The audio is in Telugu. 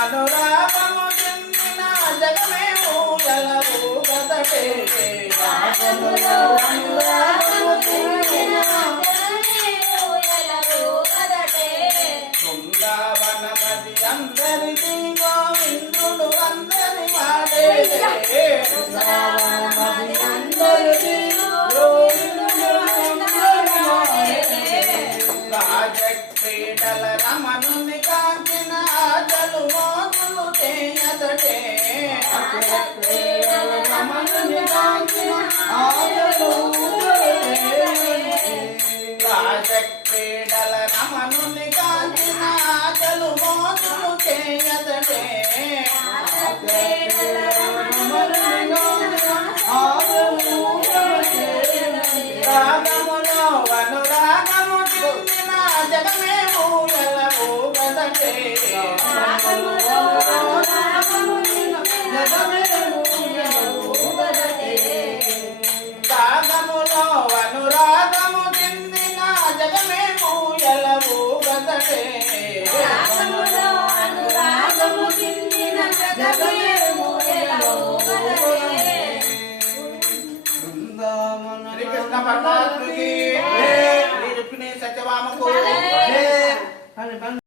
అనురాగము చెందిన జగమే ఊయలూగదటే రాగములో అనురాగము చెందిన బృందావనమది అందరిది గోవిందుడు అందరి వాడే బృందావనమది అందరిది గోవిందుడు అందరి వాడే రాజక్రీడల రమణుని కాంచిన ఆటలు మోతులు చేయదటే రాజక్రీడల రమణుని కాంచిన ఆటలు రాజక్రీడల రమణుని కాంచిన ఆటలు మోతులు చేయదటే రాగములో అనురాగము చెందిన జగమే ఊయలూగదటే జగమే